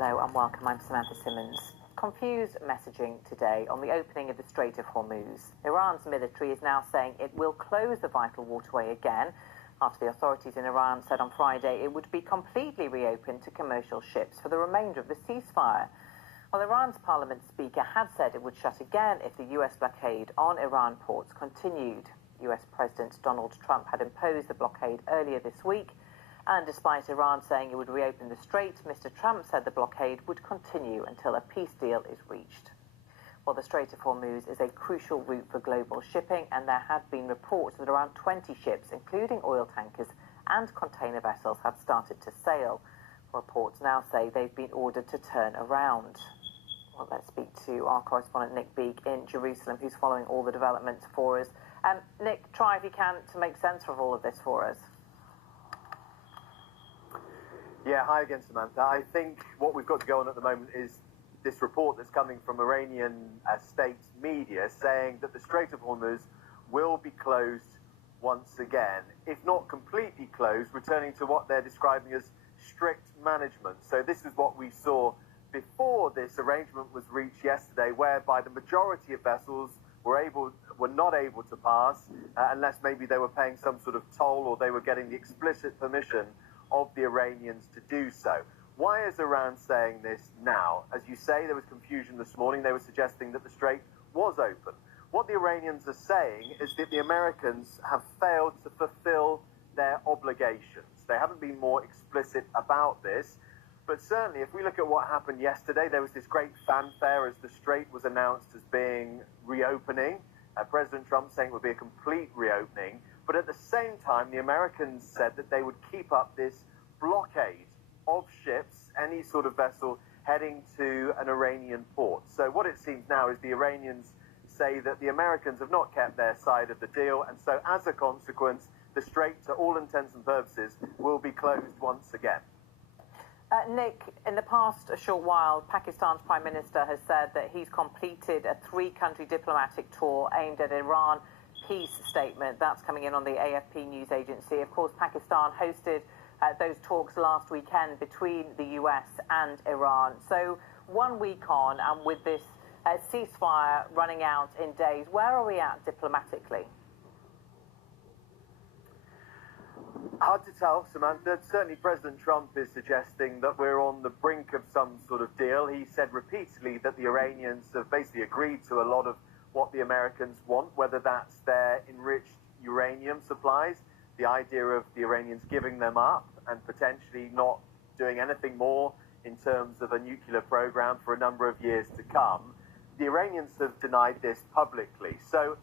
Hello and welcome. I'm Samantha Simmons. Confused messaging today on the opening of the Strait of Hormuz. Iran's military is now saying it will close the vital waterway again after the authorities in Iran said on Friday it would be completely reopened to commercial ships for the remainder of the ceasefire. Well, Iran's parliament speaker had said it would shut again if the US blockade on Iran ports continued. US President Donald Trump had imposed the blockade earlier this week, and despite Iran saying it would reopen the strait, Mr. Trump said the blockade would continue until a peace deal is reached. Well, the Strait of Hormuz is a crucial route for global shipping, and there had been reports that around 20 ships, including oil tankers and container vessels, had started to sail. Reports now say they've been ordered to turn around. Well, let's speak to our correspondent Nick Beake in Jerusalem, who's following all the developments for us. Nick, try if you can to make sense of all of this for us. Yeah, hi again, Samantha. I think what we've got to go on at the moment is this report that's coming from Iranian state media saying that the Strait of Hormuz will be closed once again, if not completely closed, returning to what they're describing as strict management. So this is what we saw before this arrangement was reached yesterday, whereby the majority of vessels were not able to pass unless maybe they were paying some sort of toll or they were getting the explicit permission of the Iranians to do so. Why is Iran saying this now? As you say, there was confusion this morning. They were suggesting that the strait was open. What the Iranians are saying is that the Americans have failed to fulfill their obligations. They haven't been more explicit about this, but certainly if we look at what happened yesterday, there was this great fanfare as the strait was announced as being reopening. President Trump saying it would be a complete reopening. But at the same time, the Americans said that they would keep up this blockade of ships, any sort of vessel heading to an Iranian port. So what it seems now is the Iranians say that the Americans have not kept their side of the deal, and so as a consequence, the strait, to all intents and purposes, will be closed once again. Nick, in the past a short while, Pakistan's Prime Minister has said that he's completed a three-country diplomatic tour aimed at Iran peace statement. That's coming in on the AFP news agency. Of course, Pakistan hosted those talks last weekend between the US and Iran. So 1 week on, and with this ceasefire running out in days, where are we at diplomatically? Hard to tell, Samantha. Certainly President Trump is suggesting that we're on the brink of some sort of deal. He said repeatedly that the Iranians have basically agreed to a lot of what the Americans want, whether that's their enriched uranium supplies, the idea of the Iranians giving them up and potentially not doing anything more in terms of a nuclear program for a number of years to come. The Iranians have denied this publicly. So